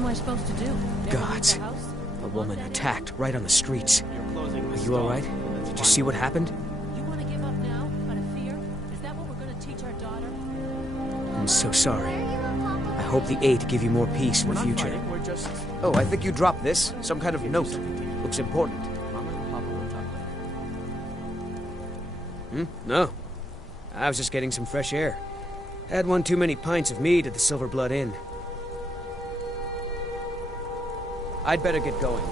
am I supposed to do? Gods. A woman attacked right on the streets. Are you alright? Did you see what happened? You want to give up now, out of fear? Is that what we're going to teach our daughter? I'm so sorry. I hope the 8 give you more peace in the future. Oh, I think you dropped this. Some kind of note. Looks important. No. I was just getting some fresh air. Had one too many pints of mead at the Silver Blood Inn. I'd better get going.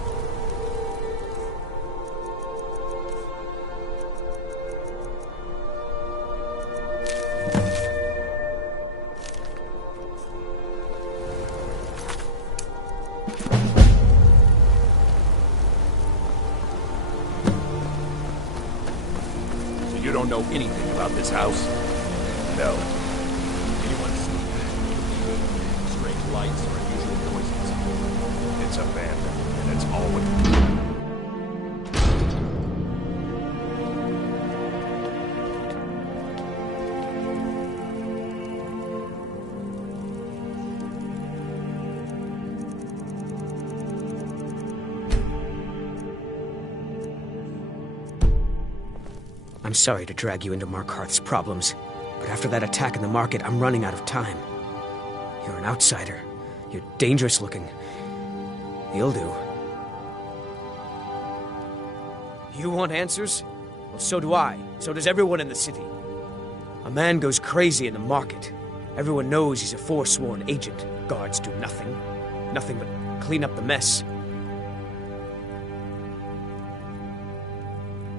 You don't know anything about this house? No. Anyone see strange lights or unusual noises? It's abandoned, and it's always... I'm sorry to drag you into Markarth's problems, but after that attack in the market, I'm running out of time. You're an outsider. You're dangerous looking. You'll do. You want answers? Well, so do I. So does everyone in the city. A man goes crazy in the market. Everyone knows he's a forsworn agent. Guards do nothing. Nothing but clean up the mess.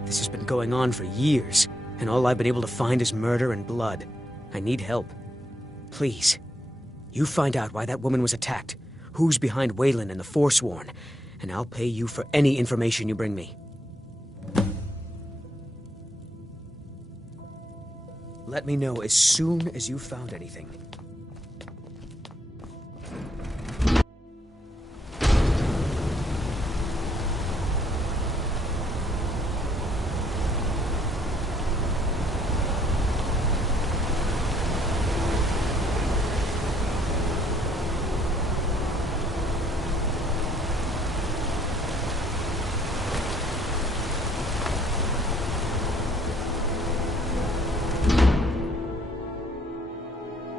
This has been going on for years, and all I've been able to find is murder and blood. I need help. Please. You find out why that woman was attacked, who's behind Waylon and the Forsworn, and I'll pay you for any information you bring me. Let me know as soon as you've found anything.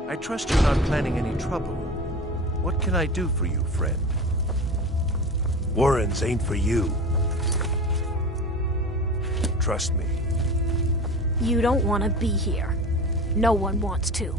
I trust you're not planning any trouble. What can I do for you, friend? Warrens ain't for you. Trust me. You don't want to be here. No one wants to.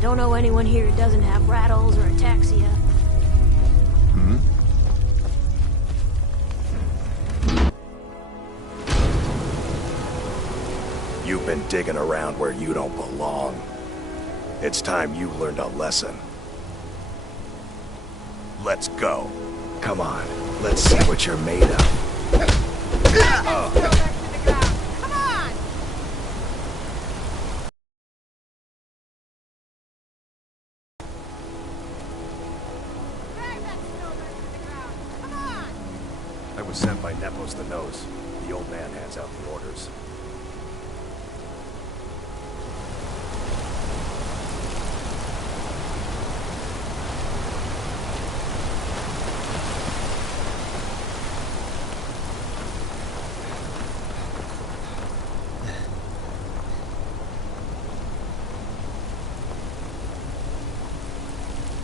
Don't know anyone here who doesn't have rattles or ataxia. You've been digging around where you don't belong. It's time you learned a lesson. Let's go. Come on, let's see what you're made of. I was sent by Nepos the Nose. The old man hands out the orders.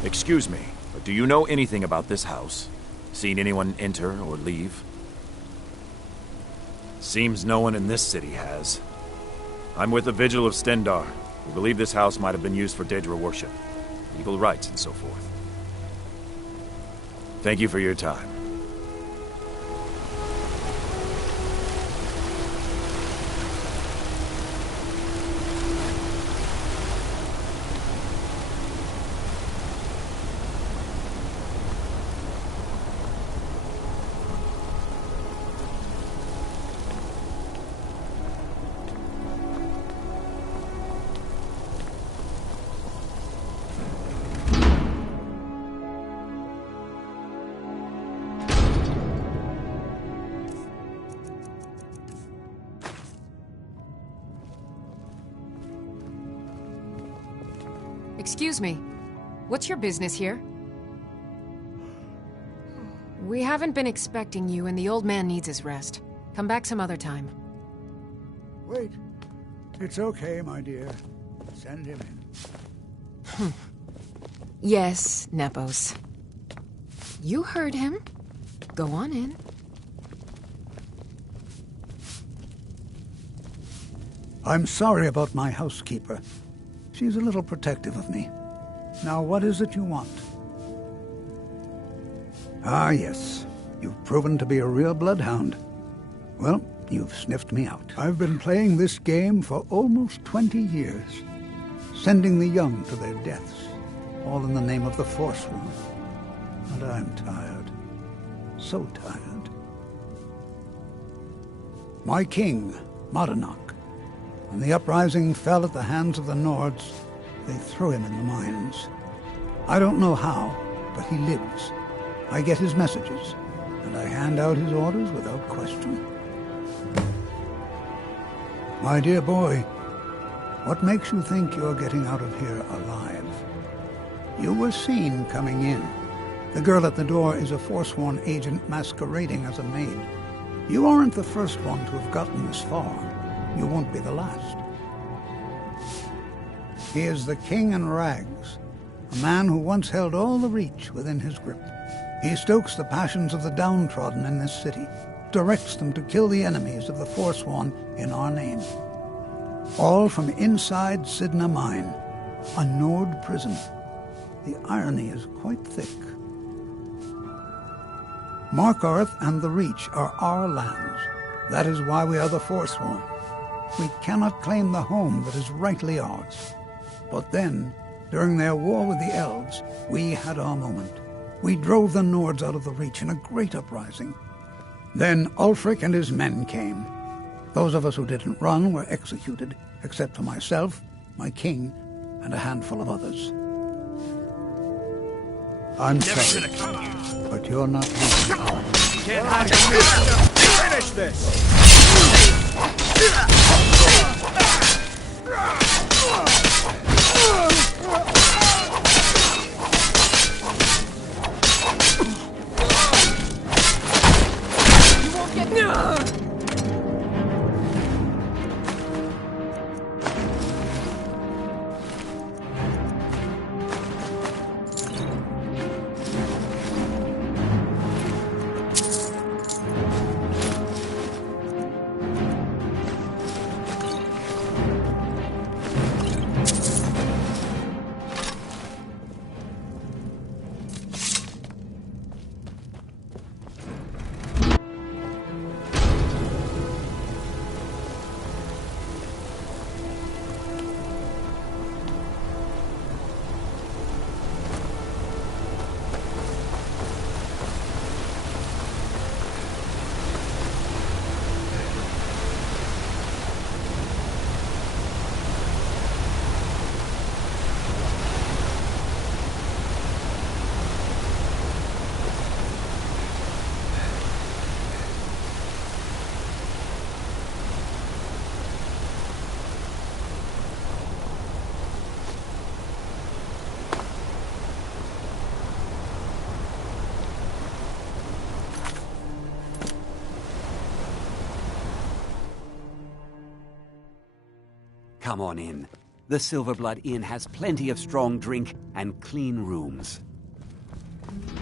Excuse me, but do you know anything about this house? Seen anyone enter or leave? Seems no one in this city has. I'm with the Vigil of Stendar. We believe this house might have been used for Daedra worship. equal rights and so forth. Thank you for your time. Excuse me. What's your business here? We haven't been expecting you, and the old man needs his rest. Come back some other time. Wait. It's okay, my dear. Send him in. Yes, Nepos. You heard him. Go on in. I'm sorry about my housekeeper. She's a little protective of me. Now, what is it you want? Ah, yes. You've proven to be a real bloodhound. Well, you've sniffed me out. I've been playing this game for almost 20 years, sending the young to their deaths, all in the name of the Forsworn. And I'm tired. So tired. My king, Modernach, when the uprising fell at the hands of the Nords, they threw him in the mines. I don't know how, but he lives. I get his messages, and I hand out his orders without question. My dear boy, what makes you think you're getting out of here alive? You were seen coming in. The girl at the door is a Forsworn agent masquerading as a maid. You aren't the first one to have gotten this far. You won't be the last. He is the King in Rags, a man who once held all the Reach within his grip. He stokes the passions of the downtrodden in this city, directs them to kill the enemies of the Forsworn in our name. All from inside Sidna Mine, a Nord prison. The irony is quite thick. Markarth and the Reach are our lands. That is why we are the Forsworn. We cannot claim the home that is rightly ours. But then, during their war with the elves, we had our moment. We drove the Nords out of the Reach in a great uprising. Then Ulfric and his men came. Those of us who didn't run were executed, except for myself, my king, and a handful of others. I'm sorry, but you're not leaving. Can't hide from me. Finish this! Come on in. The Silverblood Inn has plenty of strong drink and clean rooms.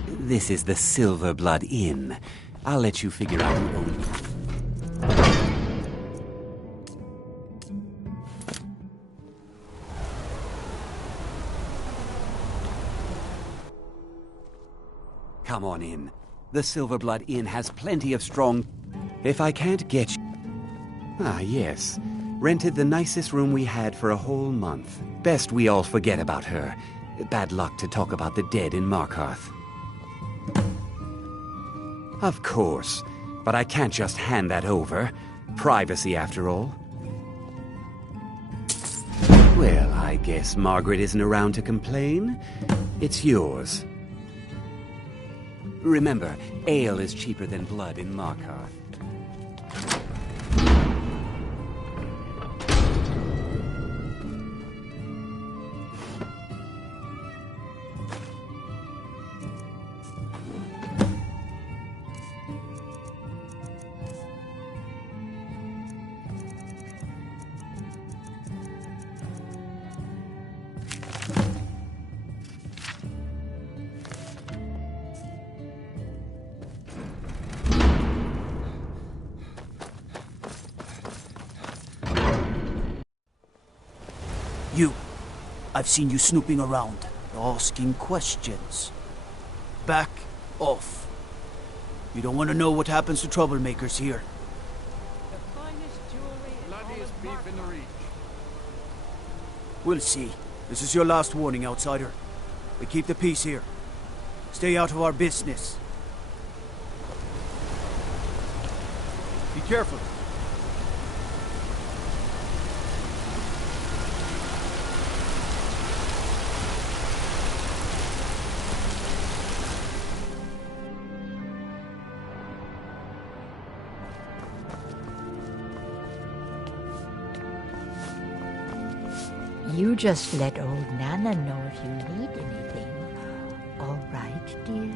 This is the Silverblood Inn. I'll let you figure out who owns it. Come on in. The Silver Blood Inn has plenty of strong... If I can't get you... Ah, yes. Rented the nicest room we had for a whole month. Best we all forget about her. Bad luck to talk about the dead in Markarth. Of course. But I can't just hand that over. Privacy, after all. Well, I guess Margaret isn't around to complain. It's yours. Remember, ale is cheaper than blood in Markarth. You. I've seen you snooping around, asking questions. Back off. You don't want to know what happens to troublemakers here. The finest jewelry in Bloodiest beef in the reach. We'll see. This is your last warning, outsider. We keep the peace here. Stay out of our business. Be careful. You just let old Nana know if you need anything. All right, dear?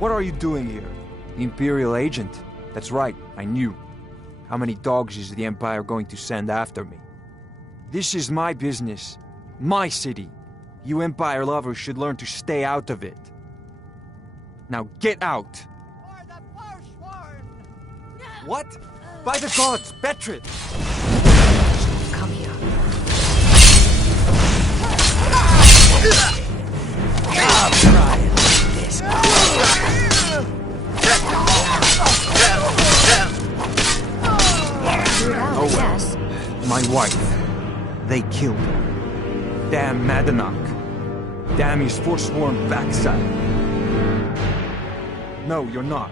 What are you doing here? The Imperial agent? That's right, I knew. How many dogs is the Empire going to send after me? This is my business. My city. You Empire lovers should learn to stay out of it. Now get out! For the Forsworn! What? By the gods, Betrit! Come here. I'll try it like this. Oh well. My wife. They killed her. Damn Madanach. Damn his forsworn backside. No, you're not.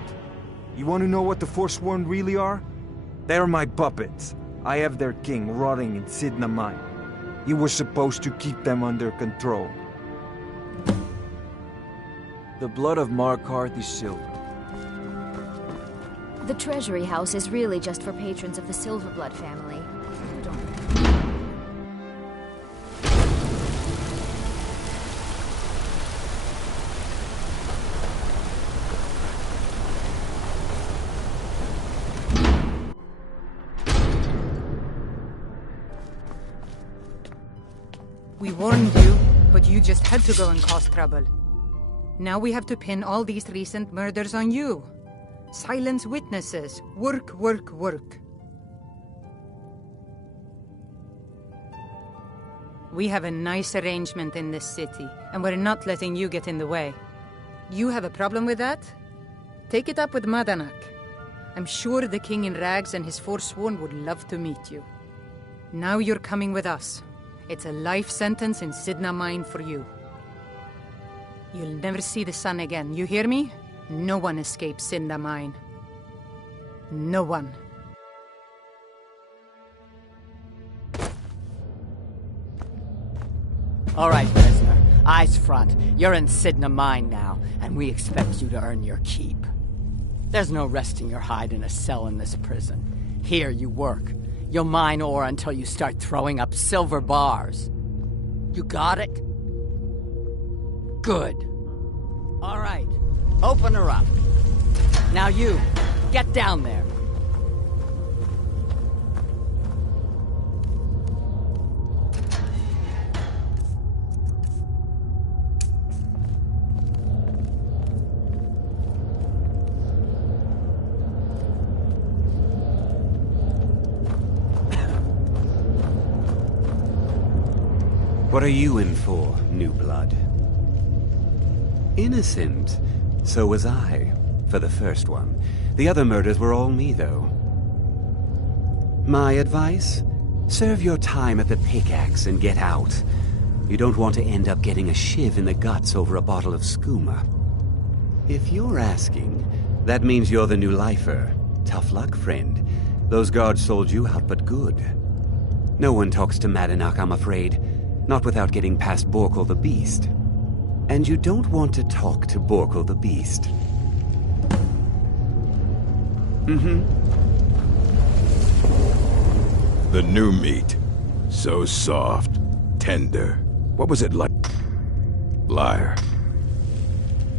You want to know what the Forsworn really are? They're my puppets. I have their king rotting in Sidna Mine. He was supposed to keep them under control. The blood of Markarth is silver. The Treasury House is really just for patrons of the Silverblood family. You don't... We warned you, but you just had to go and cause trouble. Now we have to pin all these recent murders on you. Silence witnesses. Work, work, work. We have a nice arrangement in this city, and we're not letting you get in the way. You have a problem with that? Take it up with Madanach. I'm sure the King in Rags and his Forsworn would love to meet you. Now you're coming with us. It's a life sentence in Sidna Mine for you. You'll never see the sun again, you hear me? No one escapes Sidna Mine. No one. All right, prisoner. Eyes front. You're in Sidna Mine now, and we expect you to earn your keep. There's no resting your hide in a cell in this prison. Here you work. You'll mine ore until you start throwing up silver bars. You got it? Good. All right. Open her up. Now you, get down there. What are you in for, new blood? Innocent. So was I, for the first one. The other murders were all me, though. My advice? Serve your time at the pickaxe and get out. You don't want to end up getting a shiv in the guts over a bottle of skooma. If you're asking, that means you're the new lifer. Tough luck, friend. Those guards sold you out, but good. No one talks to Madanak, I'm afraid. Not without getting past Borkul the Beast. And you don't want to talk to Borkul the Beast. The new meat. So soft. Tender. What was it like? Liar.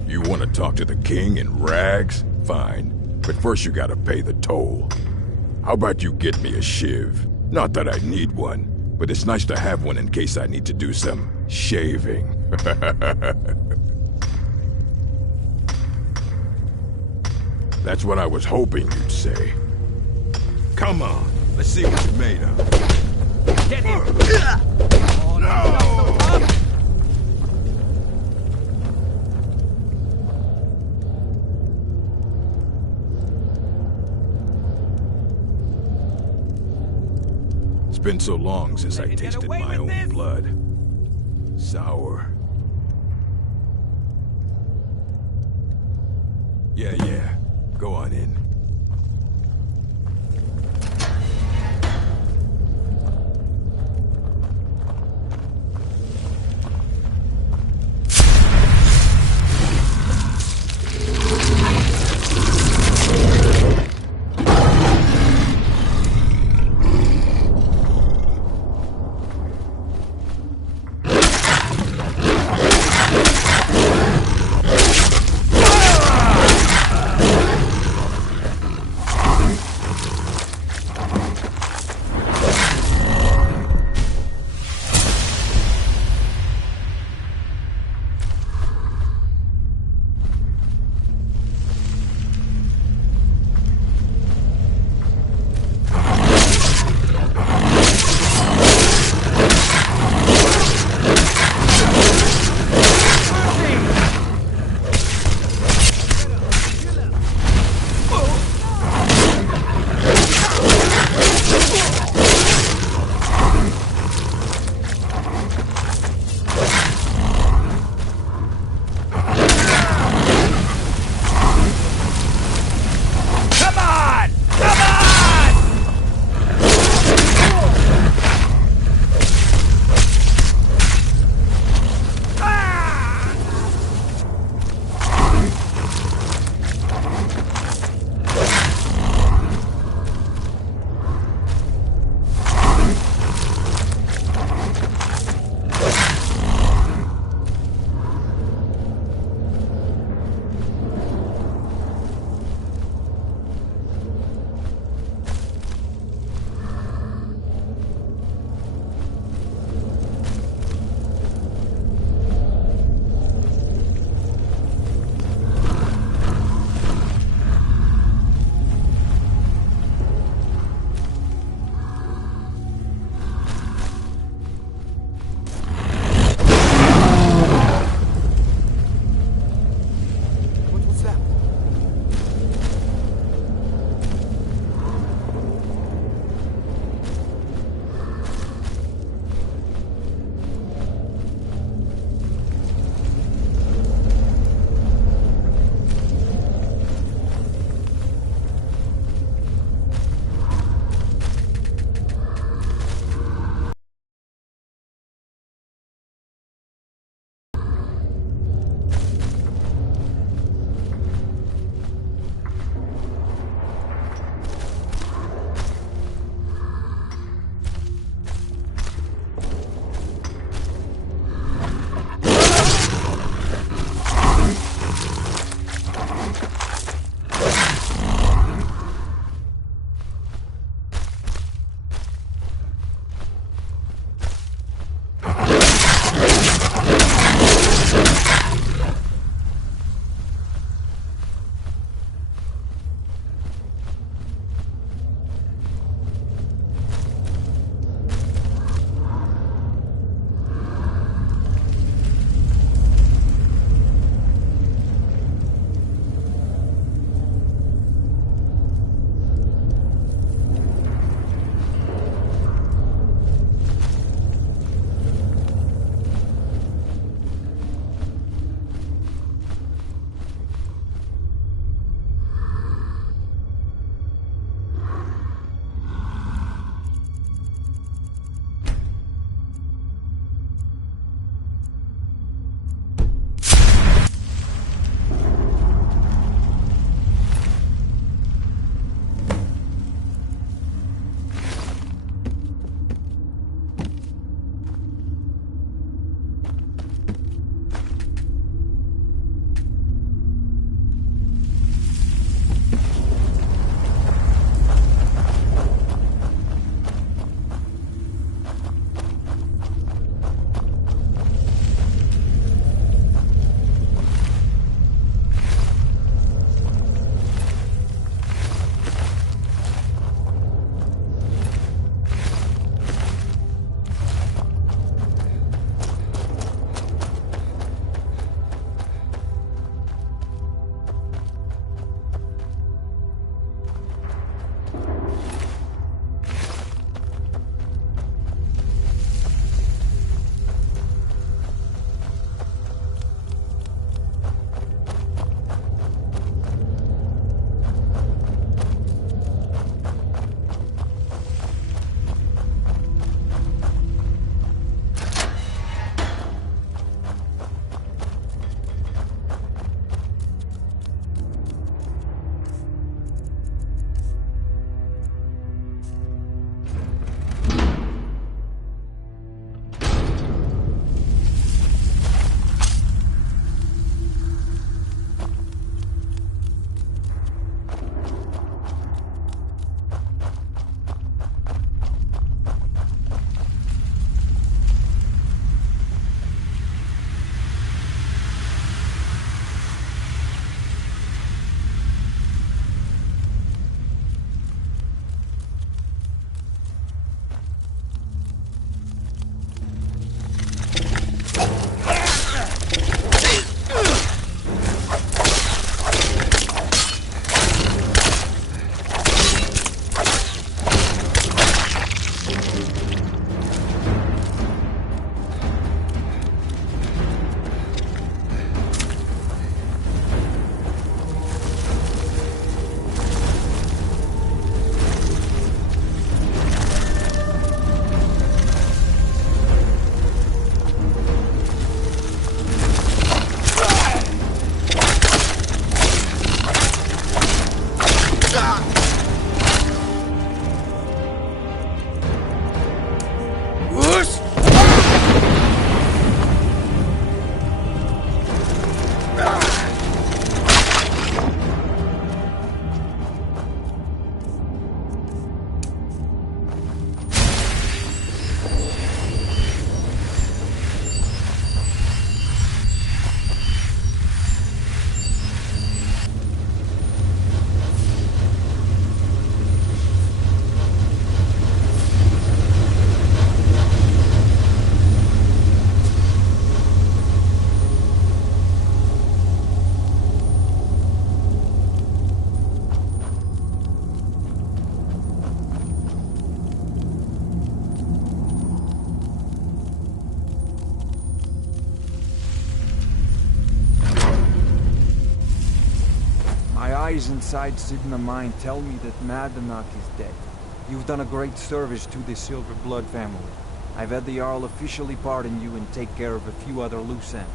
You want to talk to the king in rags? Fine. But first you gotta pay the toll. How about you get me a shiv? Not that I need one, but it's nice to have one in case I need to do some shaving. That's what I was hoping you'd say. Come on, let's see what you're made of. Get him! Oh, no! It's been so long since I tasted my own blood. Sour. Yeah. Go on in. eyes inside Sidna mine tell me that Madanak is dead. You've done a great service to the Silver Blood family. I've had the Jarl officially pardon you and take care of a few other loose ends.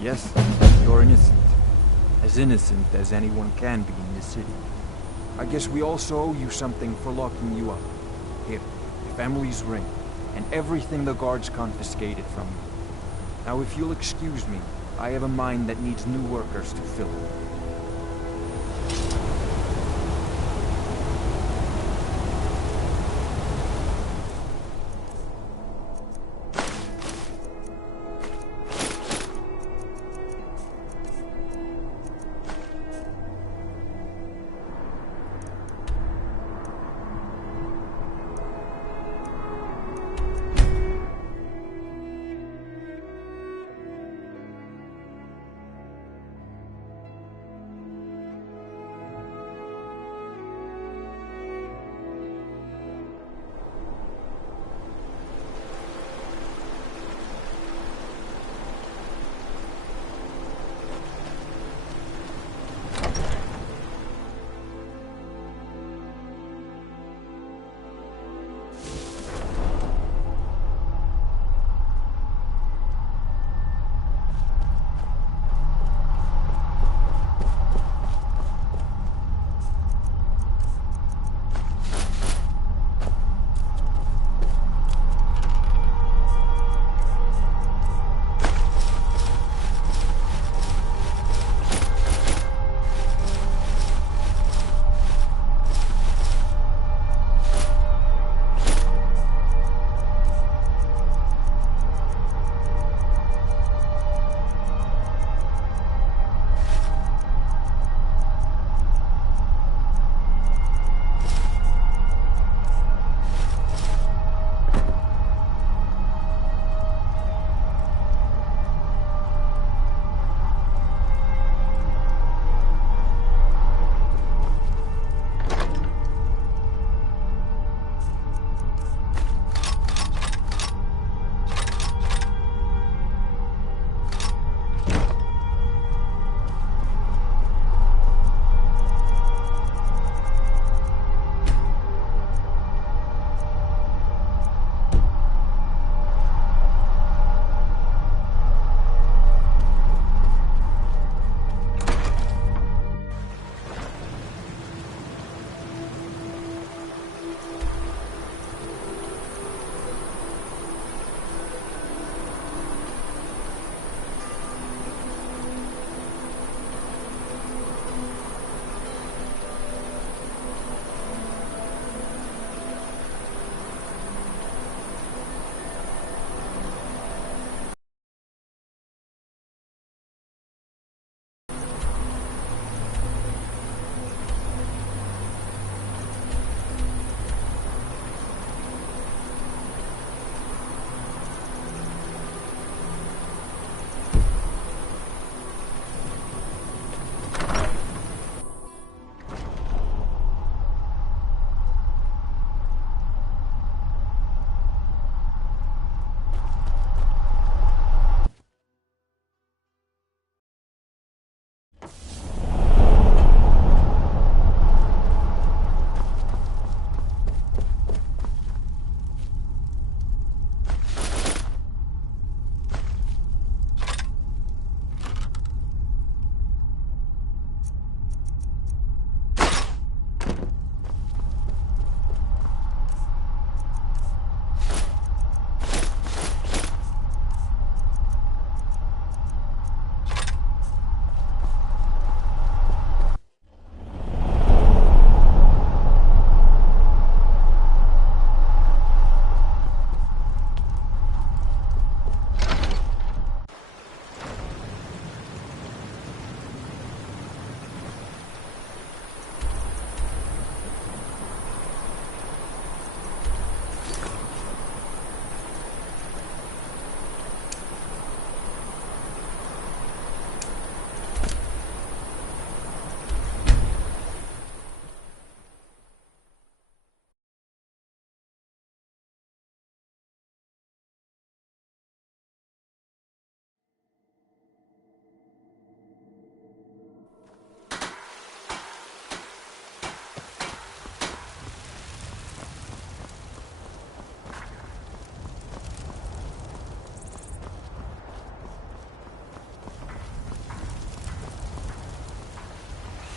Yes, you're innocent. As innocent as anyone can be in this city. I guess we also owe you something for locking you up. Here, your family's ring, and everything the guards confiscated from you. Now if you'll excuse me, I have a mine that needs new workers to fill it.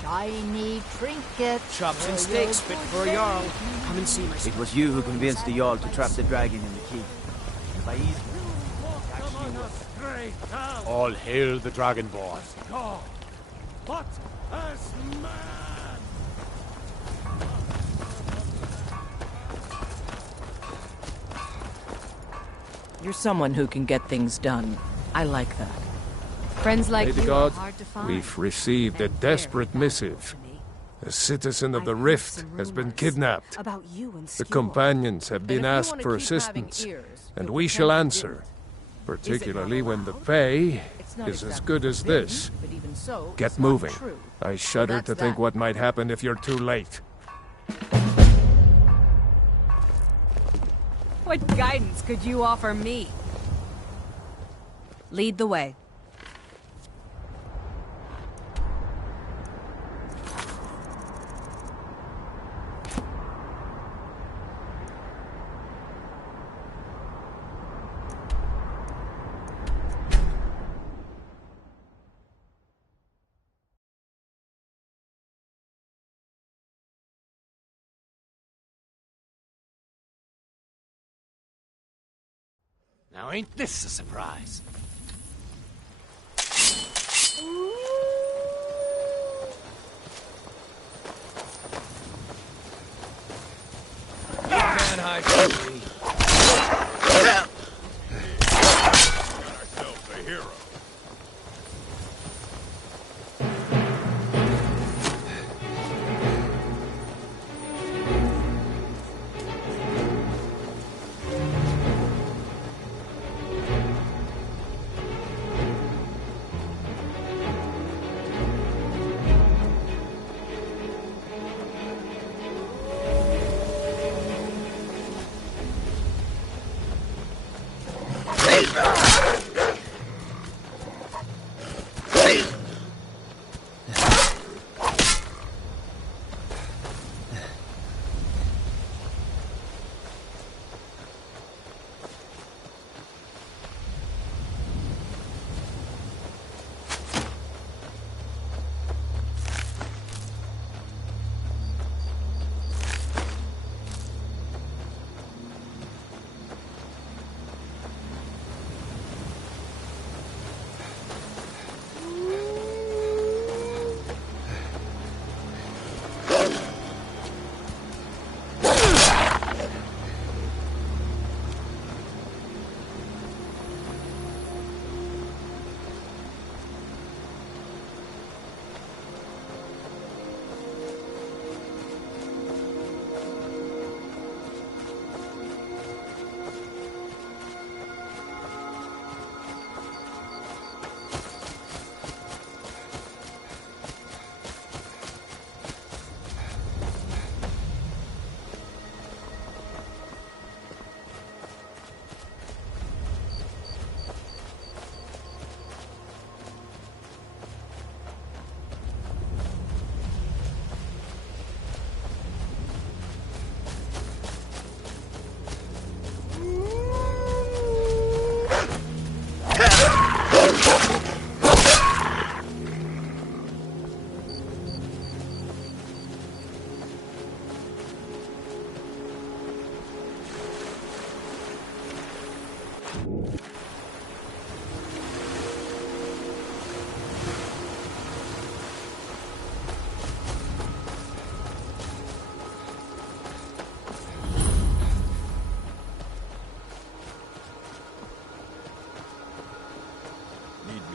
shiny trinket. Chops and steaks fit for a Jarl. Come and see my... It was you who convinced the Jarl to trap the dragon in the keep. By easy. All hail the Dragonborn. But as man! You're someone who can get things done. I like that. Friends like Lady you God, are hard to find. we've received a desperate missive. A citizen of the Rift has been kidnapped. About you and The companions have been asked for assistance, and we shall answer. Particularly when the pay is as good as this. Get moving. I shudder to think what might happen if you're too late. What guidance could you offer me? Lead the way. Now ain't this a surprise? You can't hide from me. Got ourselves a hero.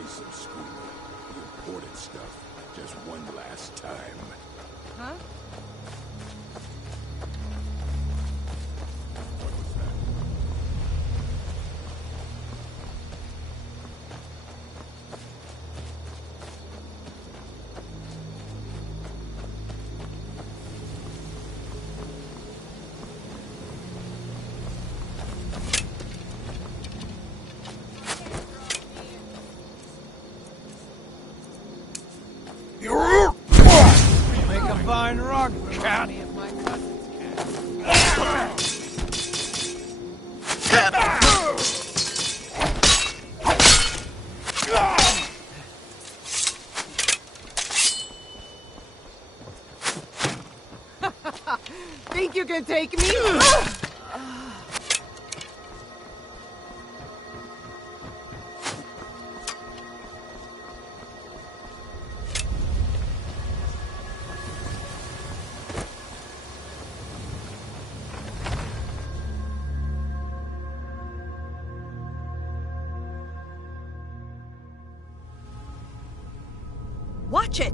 Some schooling. The important stuff. Just one last time. Huh? What was that? Make a fine rug, cat. think you can take me? Watch it!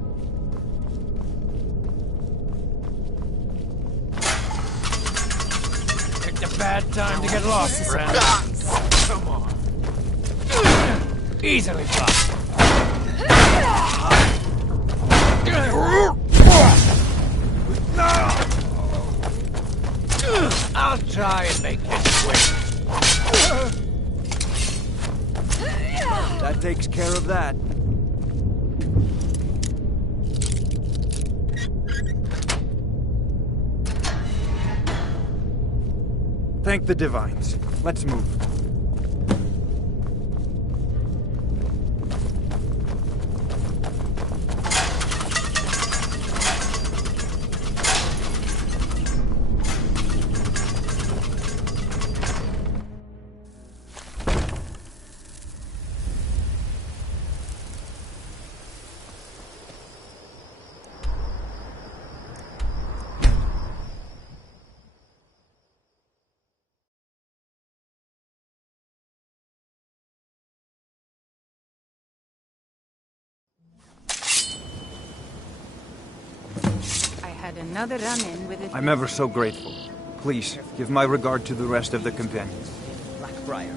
Picked a bad time to get lost, friend. Come on. Easily done. I'll try and make this quick. That takes care of that. Thank the divines. Let's move. Another run-in with it. I'm ever so grateful. Please, give my regard to the rest of the companions. Blackbriar.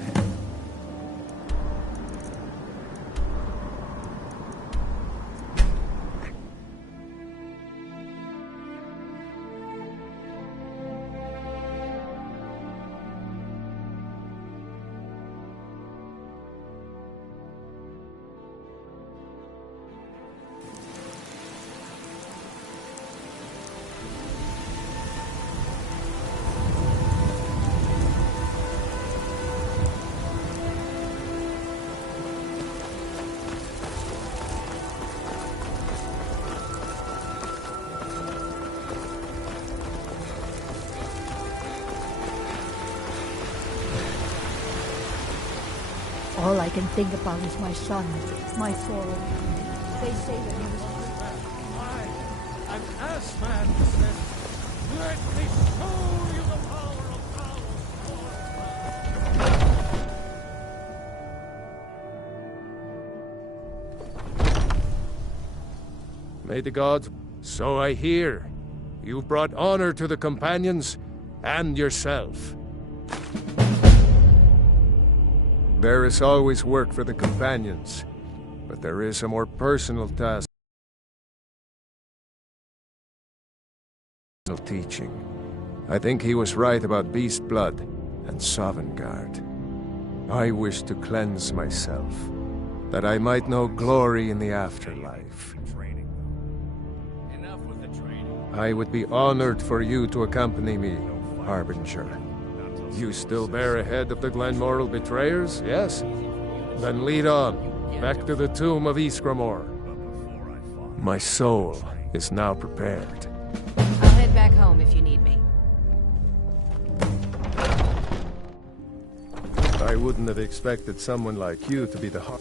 All I can think about is my son, my soul. They say that he was... An ass man says, let me show you the power of May the gods... So I hear. You've brought honor to the companions and yourself. There is always work for the companions, but there is a more personal task of teaching. I think he was right about Beast Blood and Sovngarde. I wish to cleanse myself, that I might know glory in the afterlife. I would be honored for you to accompany me, Harbinger. You still bear ahead of the Glenmoral betrayers, yes? Then lead on, back to the tomb of Ysgramor. My soul is now prepared. I'll head back home if you need me. I wouldn't have expected someone like you to be the heart.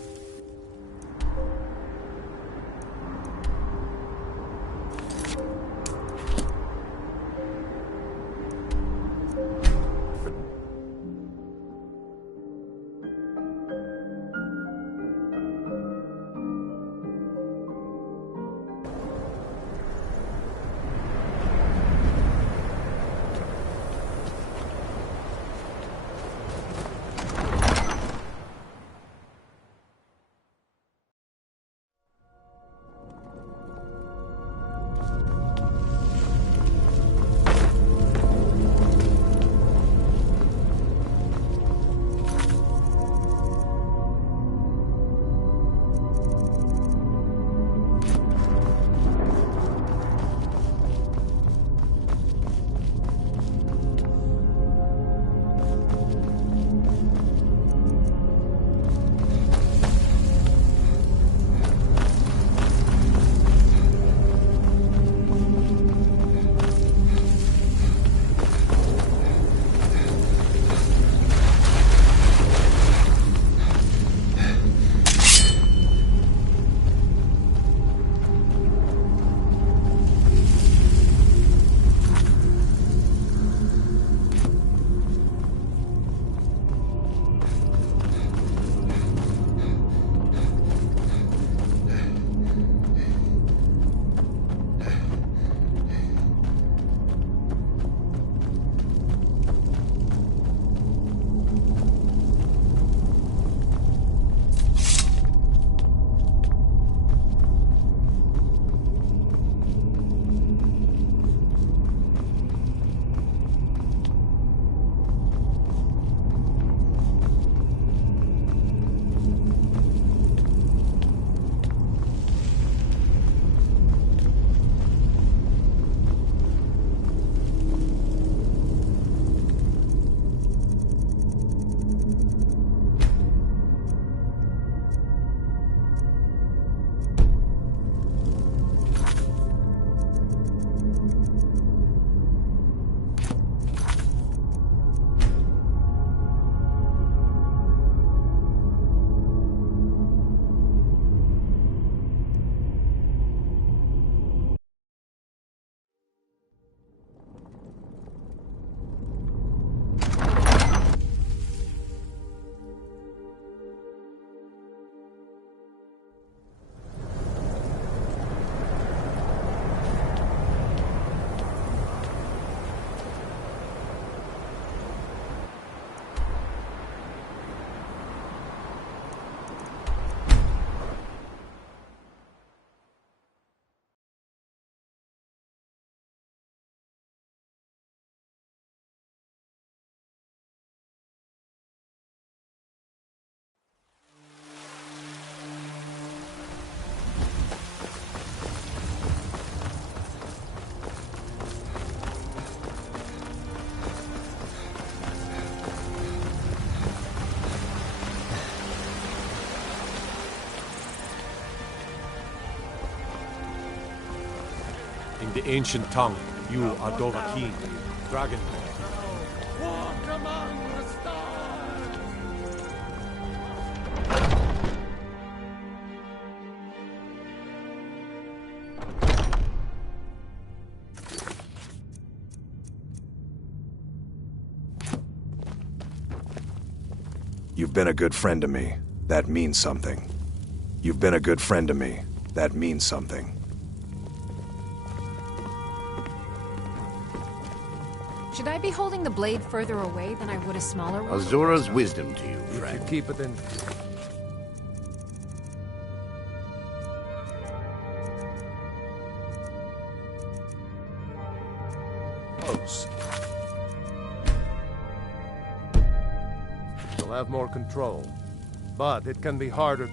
the ancient tongue, you are Dovahkiin, dragon. Walk among the stars! You've been a good friend to me. That means something. You've been a good friend to me. That means something. Should I be holding the blade further away than I would a smaller one? Azura's wisdom to you, friend. If you keep it in... close. You'll have more control. But it can be harder